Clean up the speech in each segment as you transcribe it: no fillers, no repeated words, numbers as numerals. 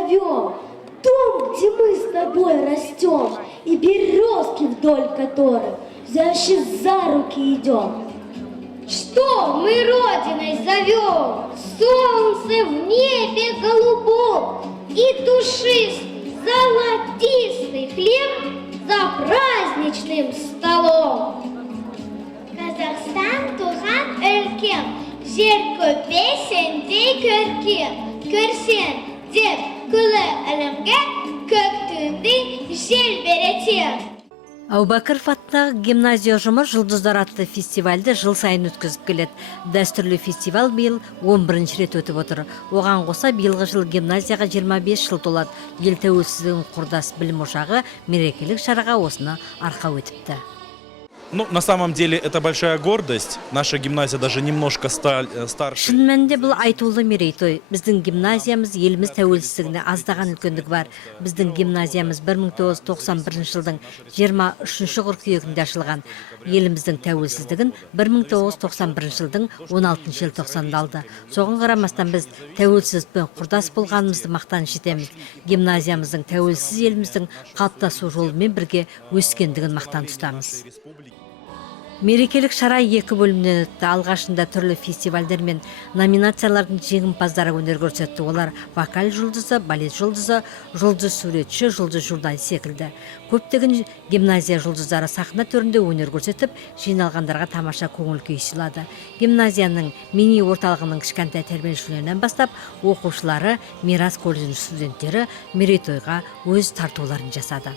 зовем. Дом, где мы с тобой растем, и березки, вдоль которых взявши за руки идем. Что мы Родиной зовем? Солнце в небе голубом и душистый, золотистый хлеб за праздничным столом. Казахстан туған өлкем, жер көпесен дей көркем, көрсен деп күлі әлемге көк түнді жел беретем. Аубакыров атындағы гимназия ұжымы «Жұлдыздар» атты фестивальді жыл сайын өткізіп келеді. Дәстүрлі фестиваль биыл 11 рет өтіп отыр. Оған қоса биылғы жыл гимназияға 25 жыл толады. Ел тәуелсіздігінің құрдас білім ошағы мерекелік шараға осыны арқау етіпті. Ну, на самом деле, это большая гордость. Наша гимназия даже немножко старше. Шын мәнінде бұл айтулы мерейтой. Біздің гимназиямыз еліміз тәуелсіздігіне аздаған үлкендік бар. Біздің гимназиямыз 1991 жылдың 23 қыркүйегінде ашылған. Еліміздің тәуелсіздігін 1991 жылдың 16 желтоқсанында алды. Соған қарамастан біз тәуелсіздікпен құрдас болғанымызды мақтан етеміз. Гимназиямыздың тәуелсіз еліміздің қалыптасу жолымен бірге өскендігін мақтан тұтамыз. Мерекелік шара 2 бөлімнен өтті. Алғашында түрлі фестивальдер мен номинациялардың жеңімпаздары өнер көрсетті. Олар вокаль жұлдызы, балет жұлдызы, жұлдыз суретші, жұлдыз журналист секілді. Көптеген гимназия жұлдыздары сахна төрінде өнер көрсетіп, жиналғандарға тамаша көңіл күй сыйлады. Гимназияның мини орталығының кішкентай тәрбиеленушілерінен бастап, оқушылары, Мирас колледжінің студенттері мерейтойға өз тартуларын жасады.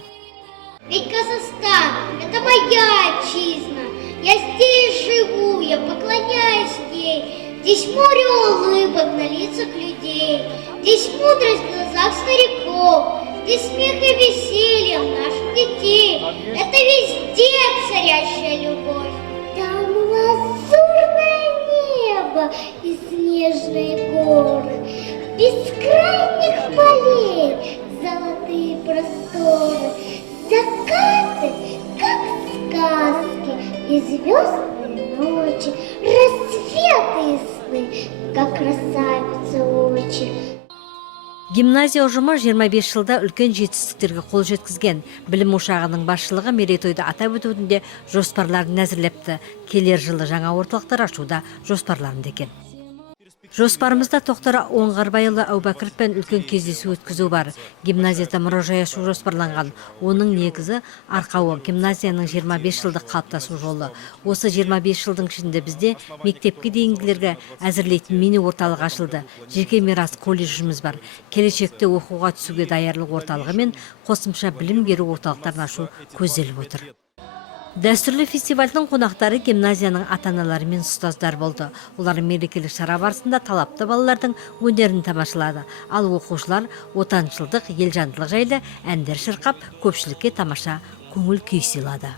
Ведь Казахстан – это моя отчизна. Я здесь живу, я поклоняюсь ей. Здесь море улыбок на лицах людей. Здесь мудрость в глазах стариков. Здесь смех и веселье наших детей. Это везде царящая любовь. Там лазурное небо и снежные горы. Бескрайних полей золотые просторы. Закаты, как сказки, и звездные ночи, рассветы и сны, как красавицы очи. Гимназия ұжымы 25 жылда үлкен жетістіктерге қол жеткізген. Білім ошағының басшылығы мерейтойды атап өтуінде жоспарларын әзірлепті. Келер жылы жаңа орталықтар ашуда жоспарларында екен. Жоспарымызда Тоқтар Оңғарбайұлы Аубакыровпен үлкен кездесу өткізу бар. Гимназияда мұражай ашу жоспарланған. Оның негізі арқауы гимназияның 25 жылдық қалыптасу жолы. Осы 25 жылдың ішінде бізде мектепке дейінгілерге әзірлейтін мини орталық ашылды. Жеке Мирас колледжіміз бар. Келешекте оқуға түсуге даярлық орталығы мен қосымша білім беру орталықтарын ашу көзделіп отыр. Дәстүрлі фестивальдің қонақтары гимназияның ата-аналары мен ұстаздар болды. Олар мерекелік шара барысында талапты балалардың өнерін тамашалады. Ал оқушылар отаншылдық, елжандылық жайлы әндер шырқап, көпшілікке тамаша көңіл күй сыйлады.